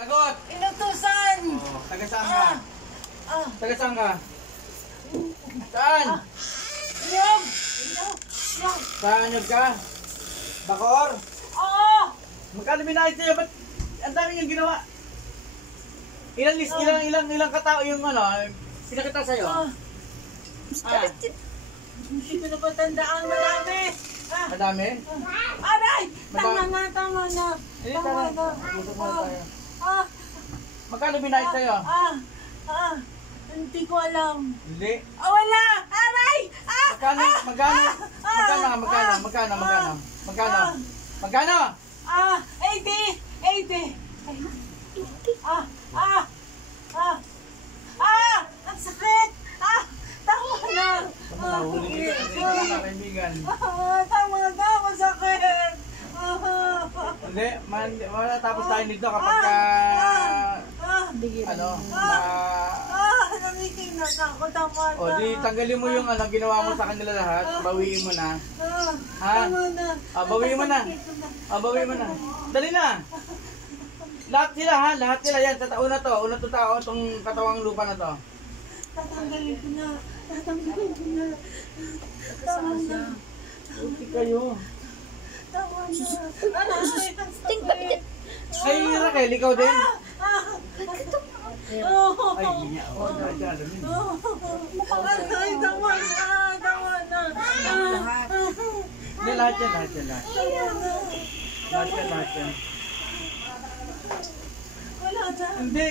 Sagot! Inutusan! Oh, taga saan ka? Taga saan ka? Saan? Yung! Saan yun ka? Bakor? Oo! Magkano binayad sa'yo? Ba't ang dami niyong ginawa? Ilang katao yung ano, pinakita sa'yo? Hindi ko na patandaan, madami! Madami? Aray! Tama na! Tama na! Tama na! Usap muna tayo. Magkano binayad sa'yo? Hindi ko alam. Hindi. Wala! Aray! Magkano? 80! Ang sakit! Tama na! Nahuli kita kaibigan. Tama na! Masakit! Hindi, wala tapos tayo dito kapag Namiting na ako. Tama na. O di tanggalin mo yung ginawa mo sa kanila lahat. Bawiin mo na. Ha? Tama na. Bawiin mo na. Bawiin mo na. Dali na. Lahat sila ha, lahat sila yan. Una to tao, itong katawang lupa na to. Tatanggalin ko na. Tama na. Uti kayo. Tama na. Ay, Raquel, ikaw din. Ay, niya. Ay, tama na. Hindi, lahat yan. Lahat yan. Wala na. Hindi.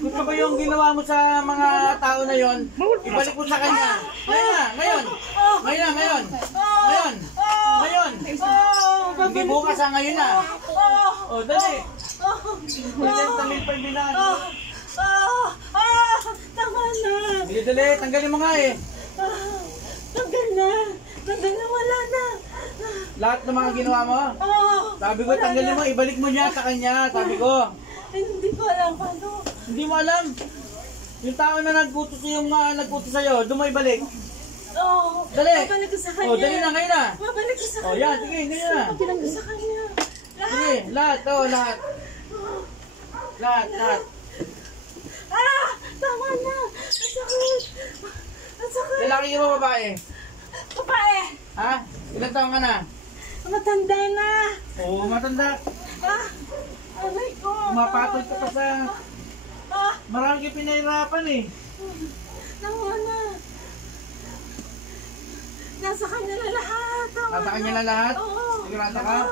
Gusto ko yung ginawa mo sa mga tao na yon, ibalik mo sa kanya. Ngayon. Hindi bukas ngayon na. O, dali. Dali pa yung bilang. Tama na. Dali, tanggalin mo nga eh. Tanggal na, wala na. Lahat ng mga ginawa mo. Sabi ko, tanggalin mo, ibalik mo niya sa kanya. Sabi ko. Hindi ko alam ano. Hindi mo alam. Yung tao na nagputo sa'yo, doon mo ibalik. Dali. Babalik ko sa kanya. O, dali na, ngayon na. Babalik ko sa kanya. O, yan, sige, ngayon na. Babalik ko sa kanya. Sige, lahat. Lahat. Tama na. Ang sakit. Lalaki ka ba babae? Babae. Ha? Ilan taong ka na? Matanda na. Oo, matanda. Aray ko. Umapatol ka pa sa... Marami kayo pinahirapan eh. Tama na. Nasa kanya na lahat. Nasa kanya na lahat? Oo. Sigurado ka?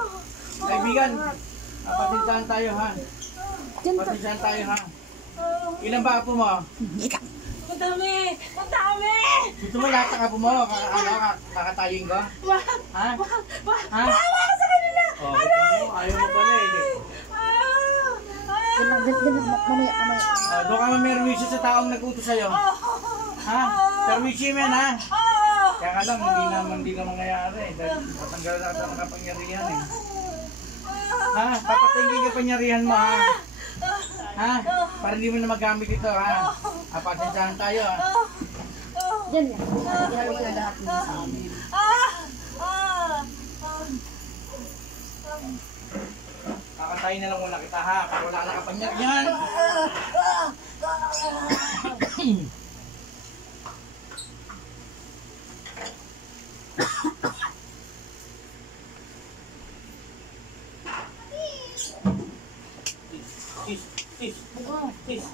Kaibigan, patinsahan tayo ha. Patinsahan tayo ha. Ilan ba apo mo? Madami. Gusto mo lahat ng apo mo? Kakatayin ko? Ha? Tawa sa kanila. Oh, ayaw mo pala eh. Mamaya. Doon ka mamerwisyo sa taong nag-utos sa'yo. Ha? Perwisyo mo yan ha? Kaya ka lang, hindi na mangyayari. Dahil patanggal natin ang kapangyarihan eh. Ha? Papatayin yung kapangyarihan mo ha? Ha? Para hindi mo na magamit ito ha? Patinsahan tayo ha? Yan. Ginagawa ko na lahat ng sa amin. Kakatayin na lang muna kita ha? Para wala na kapangyarihan. Tis.